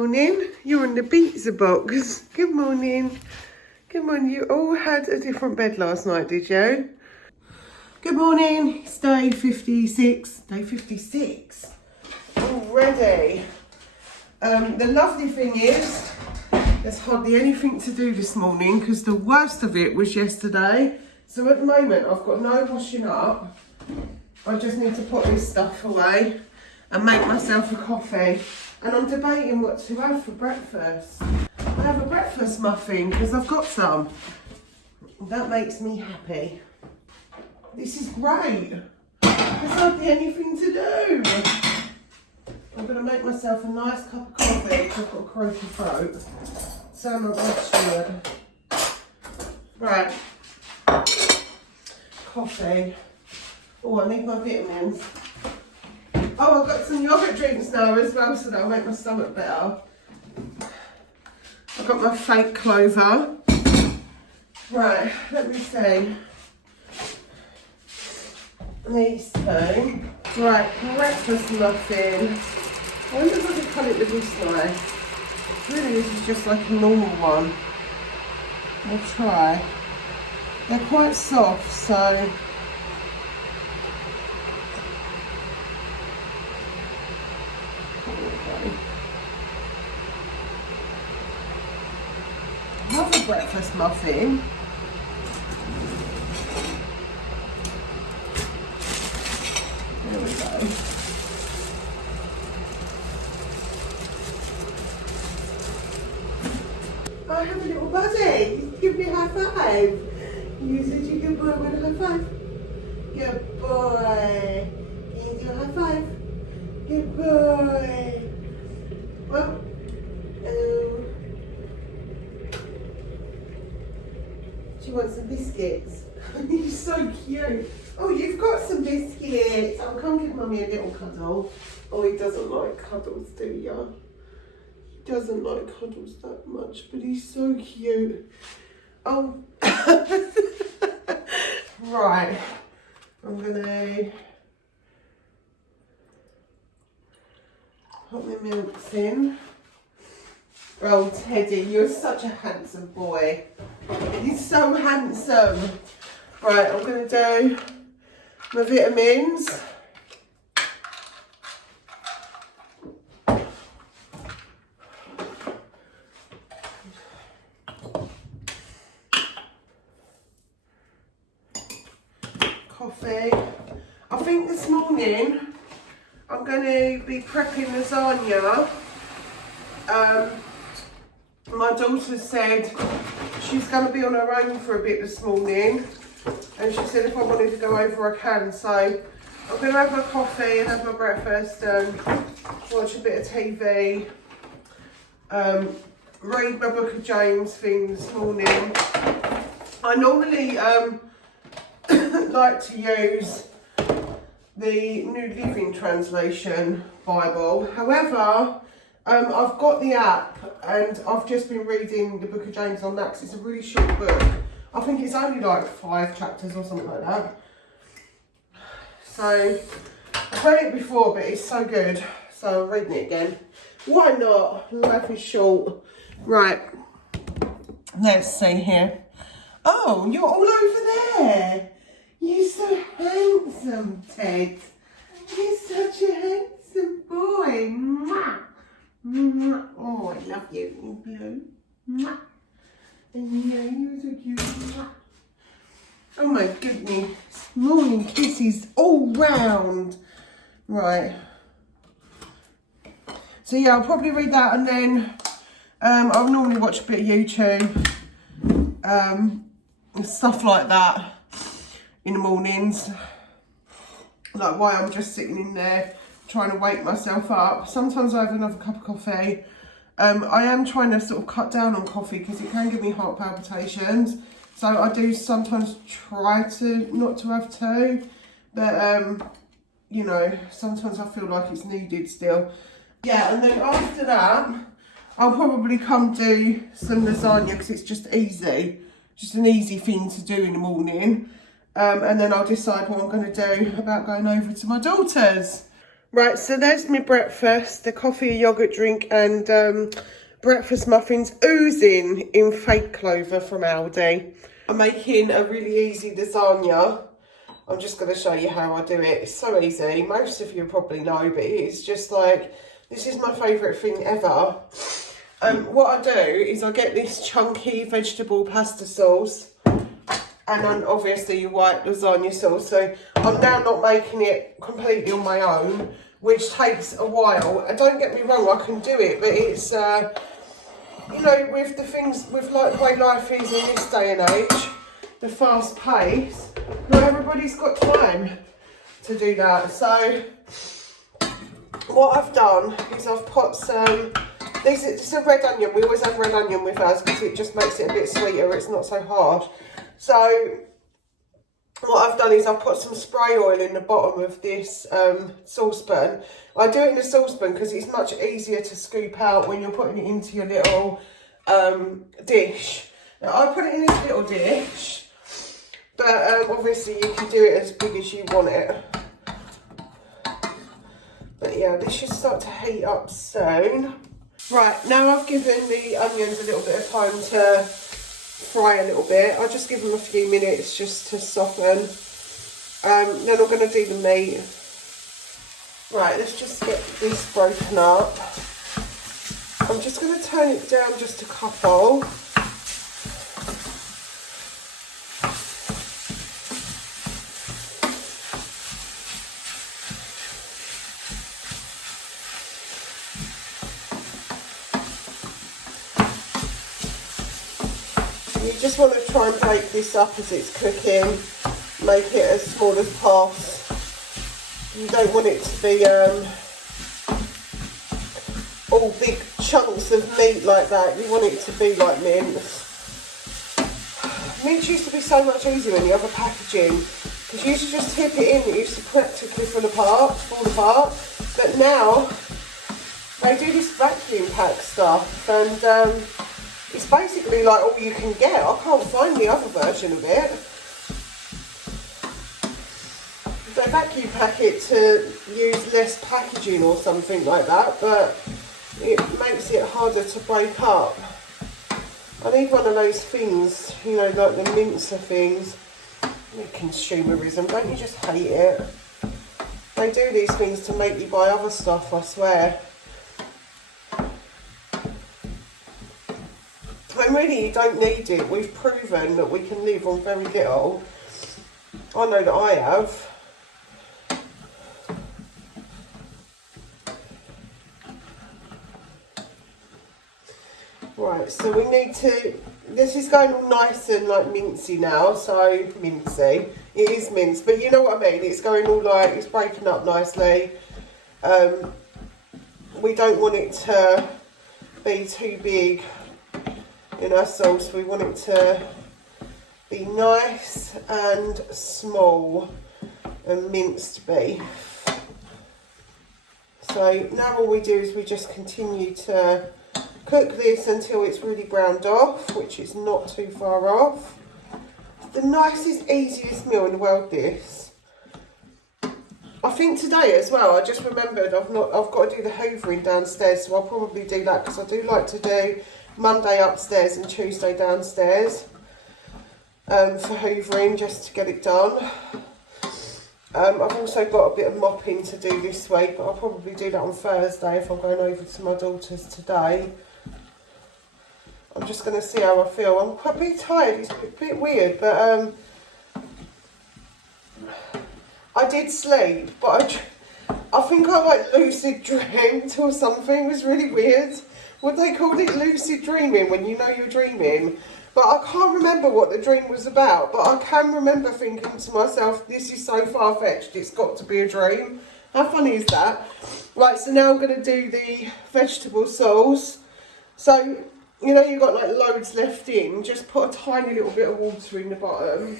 morning. You're in the pizza box. Good morning. Good morning. You all had a different bed last night, did you? Good morning. It's day 56. Day 56 already. The lovely thing is there's hardly anything to do this morning because the worst of it was yesterday. So at the moment I've got no washing up. I just need to put this stuff away and make myself a coffee. And I'm debating what to have for breakfast. I have a breakfast muffin because I've got some. That makes me happy. This is great. There's hardly anything to do. I'm going to make myself a nice cup of coffee because I've got a croaky throat. So am I bastard. Right. Coffee. Oh, I need my vitamins. Oh, I've got some yogurt drinks now as well, so that'll make my stomach better. I've got my fake clover. Right, let me see. These two. Right, breakfast muffin. I wonder if I could cut it with this knife. Really, this is just like a normal one. I'll try. They're quite soft, so... Have a breakfast muffin. There we go. I have a little buddy. Give me a high five. You said you're a good boy with a high five. Good boy. Can you do a high five? Good boy. Well, she wants some biscuits. He's so cute. Oh, you've got some biscuits. Oh, come give Mummy a little cuddle. Oh, he doesn't like cuddles, do ya? He doesn't like cuddles that much, but he's so cute. Oh. Right. I'm gonna put my milks in. Oh, Teddy, you're such a handsome boy. He's so handsome. Right, I'm going to do my vitamins. Coffee. I think this morning I'm going to be prepping lasagna. My daughter said she's going to be on her own for a bit this morning, and she said if I wanted to go over I can, so I'm going to have my coffee and have my breakfast and watch a bit of TV, read my book of James thing this morning. I normally like to use the New Living Translation Bible, however I've got the app and I've just been reading the book of James on that because it's a really short book. I think it's only like 5 chapters or something like that. So, I've read it before, but it's so good. So, I'm reading it again. Why not? Life is short. Right. Let's see here. Oh, you're all over there. You're so handsome, Ted. You're such a handsome boy. Mwah. Oh, I love you, you blue. And yeah, you're so cute. Oh my goodness. Morning kisses all round. Right. So yeah, I'll probably read that and then I'll normally watch a bit of YouTube. And stuff like that in the mornings. Like while I'm just sitting in there trying to wake myself up. Sometimes I have another cup of coffee. I am trying to sort of cut down on coffee because it can give me heart palpitations. So I do sometimes try to not to have tea. But, you know, sometimes I feel like it's needed still. Yeah, and then after that, I'll probably come do some lasagna because it's just easy. Just an easy thing to do in the morning. And then I'll decide what I'm going to do about going over to my daughter's. Right, so there's my breakfast, the coffee, yogurt drink and breakfast muffins oozing in fake clover from Aldi. I'm making a really easy lasagna. I'm just going to show you how I do it. It's so easy. Most of you probably know, but it's just like, this is my favourite thing ever. What I do is I get this chunky vegetable pasta sauce. And then obviously your white lasagna sauce. So I'm now not making it completely on my own, which takes a while. And don't get me wrong, I can do it, but it's, you know, with the things, with like the way life is in this day and age, the fast pace, not everybody's got time to do that. So what I've done is I've put some, this is a red onion. We always have red onion with ours because it just makes it a bit sweeter. It's not so hard. So what I've done is I've put some spray oil in the bottom of this saucepan. I do it in a saucepan because it's much easier to scoop out when you're putting it into your little dish. Now I put it in this little dish, but obviously you can do it as big as you want it. But yeah, this should start to heat up soon. Right, now I've given the onions a little bit of time to fry a little bit. I'll just give them a few minutes just to soften. Then I'm going to do the meat. Right, let's just get this broken up. I'm just going to turn it down just a couple. You just want to try and break this up as it's cooking, make it as small as possible. You don't want it to be all big chunks of meat like that. You want it to be like mince. Mince used to be so much easier in the other packaging because you used to just tip it in, it used to practically fall apart. But now they do this vacuum pack stuff and it's basically like all you can get. I can't find the other version of it. They vacuum pack it to use less packaging or something like that, but it makes it harder to break up. I need one of those things, you know, like the mincer things. Consumerism, don't you just hate it? They do these things to make you buy other stuff, I swear. And really, you don't need it. We've proven that we can live on very little. I know that I have. Right, so we need to, this is going all nice and like mincy now, so mincy, it is minced, but you know what I mean, it's going all like, it's breaking up nicely. We don't want it to be too big in our sauce, we want it to be nice and small and minced beef. So now all we do is we just continue to cook this until it's really browned off, which is not too far off. The nicest, easiest meal in the world, this. I think today as well, I just remembered I've got to do the hoovering downstairs, so I'll probably do that because I do like to do Monday upstairs and Tuesday downstairs for hoovering, just to get it done. I've also got a bit of mopping to do this week, but I'll probably do that on Thursday if I'm going over to my daughter's today. I'm just going to see how I feel. I'm quite a bit tired, it's a bit weird, but I did sleep, but I think I like lucid dreamed or something. It was really weird. What they called it, lucid dreaming, when you know you're dreaming. But I can't remember what the dream was about, but I can remember thinking to myself, this is so far-fetched, it's got to be a dream. How funny is that? Right, so now I'm going to do the vegetable sauce. So, you know you've got like loads left in, just put a tiny little bit of water in the bottom,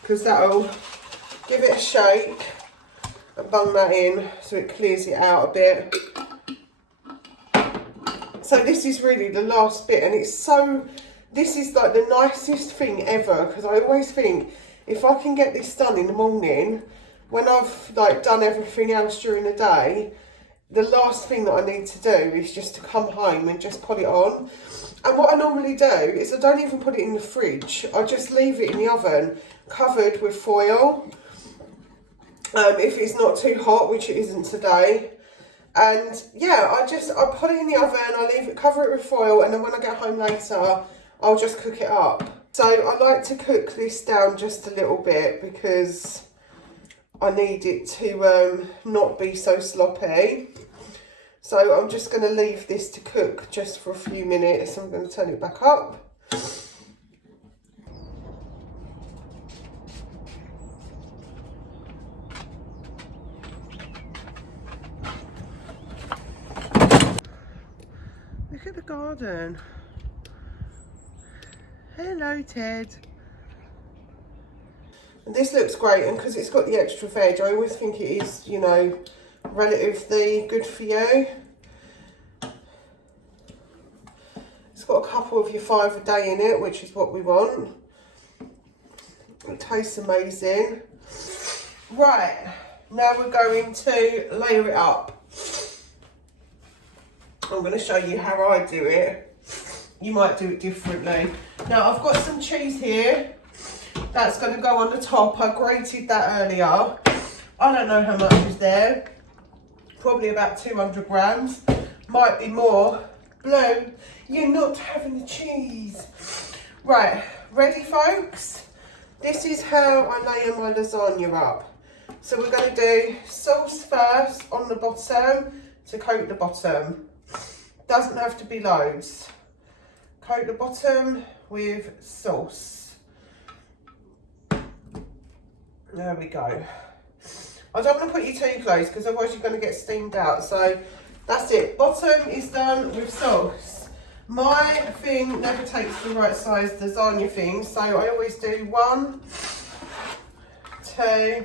because that'll give it a shake and bung that in so it clears it out a bit. So this is really the last bit, and it's so, this is like the nicest thing ever, because I always think if I can get this done in the morning, when I've like done everything else during the day, the last thing that I need to do is just to come home and just put it on. And what I normally do is I don't even put it in the fridge. I just leave it in the oven covered with foil. If it's not too hot, which it isn't today. And yeah, I put it in the oven, I leave it, cover it with foil, and then when I get home later, I'll just cook it up. So I like to cook this down just a little bit because I need it to not be so sloppy. So I'm just going to leave this to cook just for a few minutes. I'm going to turn it back up. Look at the garden. Hello, Ted. And this looks great, and because it's got the extra veg, I always think it is, you know, relatively good for you. It's got a couple of your 5 a day in it, which is what we want. It tastes amazing. Right, now we're going to layer it up. I'm going to show you how I do it. You might do it differently. Now I've got some cheese here. That's going to go on the top. I grated that earlier. I don't know how much is there. Probably about 200 grams. Might be more. Blue, you're not having the cheese. Right, ready folks? This is how I layer my lasagna up. So we're going to do sauce first on the bottom to coat the bottom. Doesn't have to be loads. Coat the bottom with sauce. There we go. I don't want to put you too close because otherwise you're going to get steamed out. So that's it. Bottom is done with sauce. My thing never takes the right size lasagna thing, so I always do 1, 2,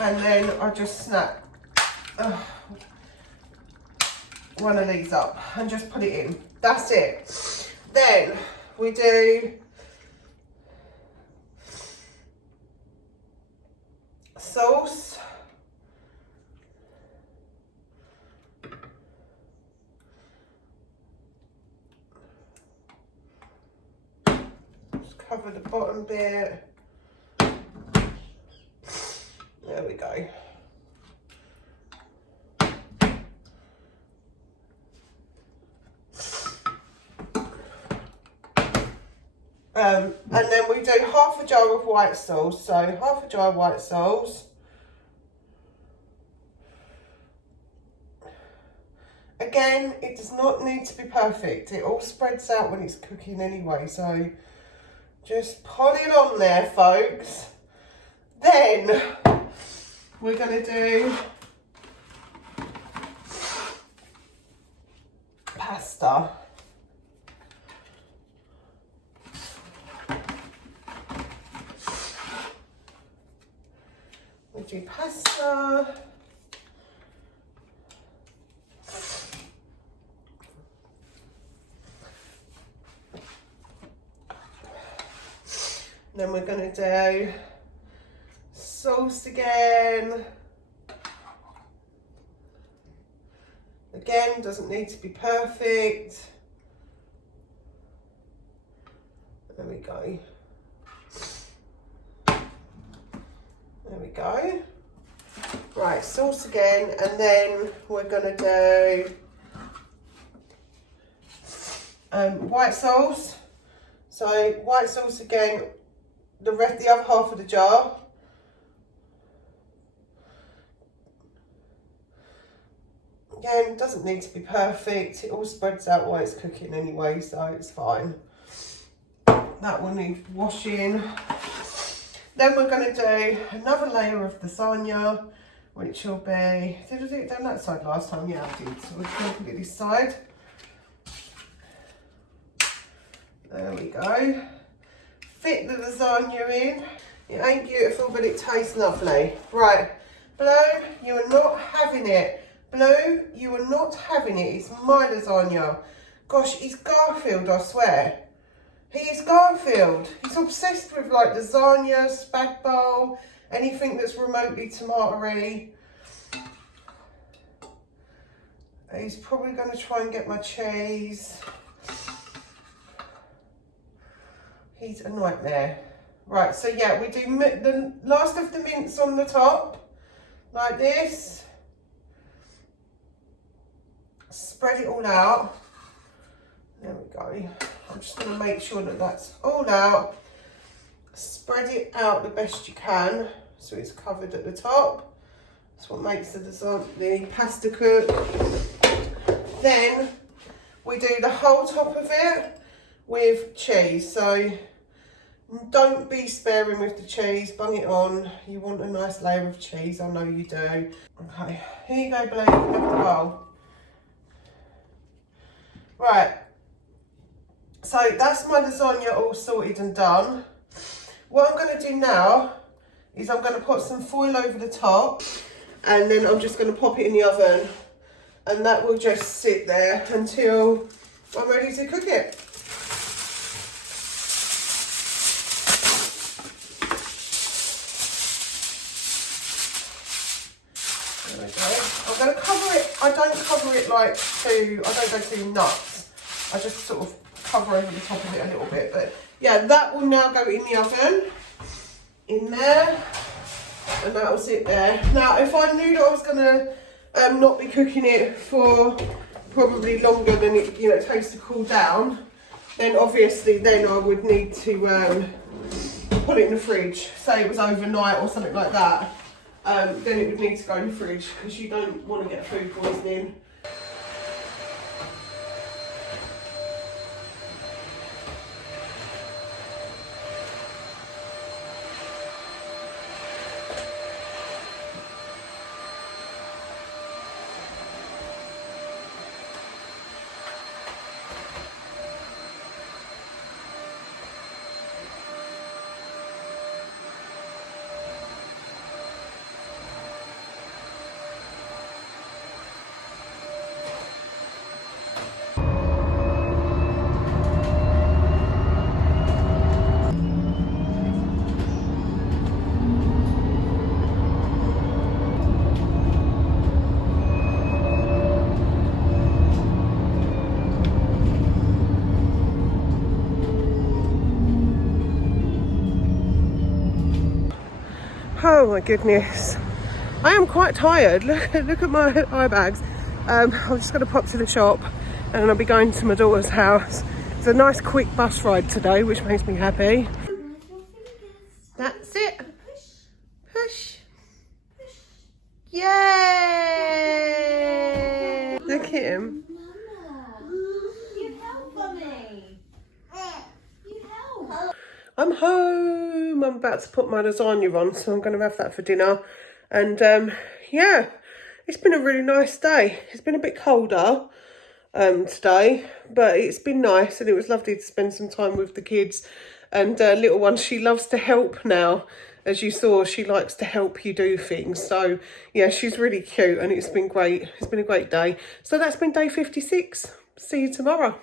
and then I just snap one of these up and just put it in. That's it. Then we do sauce. Just cover the bottom bit. There we go. And then we do half a jar of white sauce. So half a jar of white sauce. Again, it does not need to be perfect. It all spreads out when it's cooking anyway. So just put it on there, folks. Then we're going to do pasta. We do pasta. Then we're going to do sauce again. Again, doesn't need to be perfect. There we go. There we go. Right, sauce again, and then we're going to do white sauce. So white sauce again, the other half of the jar. Again, doesn't need to be perfect. It all spreads out while it's cooking anyway, so it's fine. That will need washing. Then we're going to do another layer of lasagna, which will be, did I do it down that side last time? Yeah, I did. So we're going to put it this side. There we go. Fit the lasagna in. It ain't beautiful, but it tastes lovely. Right, Blue, you are not having it. Blue, you are not having it. It's my lasagna. Gosh, he's Garfield, I swear. He is Garfield. He's obsessed with like lasagna, spag bowl, anything that's remotely tomatoey. He's probably going to try and get my cheese. He's a nightmare. Right, so yeah, we do the last of the mince on the top, like this. Spread it all out. There we go. I'm just going to make sure that that's all out. Spread it out the best you can so it's covered at the top. That's what makes the pasta cook. Then we do the whole top of it with cheese. So don't be sparing with the cheese, bung it on. You want a nice layer of cheese, I know you do. Okay, here you go, Blake, have the bowl. Right, so that's my lasagna all sorted and done. What I'm going to do now is I'm going to put some foil over the top, and then I'm just going to pop it in the oven, and that will just sit there until I'm ready to cook it. There we go. I'm going to cover it. I don't cover it like I don't go too nuts. I just sort of cover over the top of it a little bit. But yeah, that will now go in the oven, in there, and that will sit there. Now, if I knew that I was going to not be cooking it for probably longer than it takes to cool down, then obviously then I would need to put it in the fridge. Say it was overnight or something like that. Then it would need to go in the fridge because you don't want to get food poisoning. Oh my goodness, I am quite tired. Look at my eye bags. I'm just going to pop to the shop and then I'll be going to my daughter's house. It's a nice quick bus ride today, which makes me happy. That's it. Push. Yay! Look at him. I'm home. I'm about to put my lasagna on, so I'm going to have that for dinner. And yeah, it's been a really nice day. It's been a bit colder today, but it's been nice, and it was lovely to spend some time with the kids. And little one, she loves to help now. As you saw, she likes to help you do things. So yeah, she's really cute, and it's been great. It's been a great day. So that's been day 56. See you tomorrow.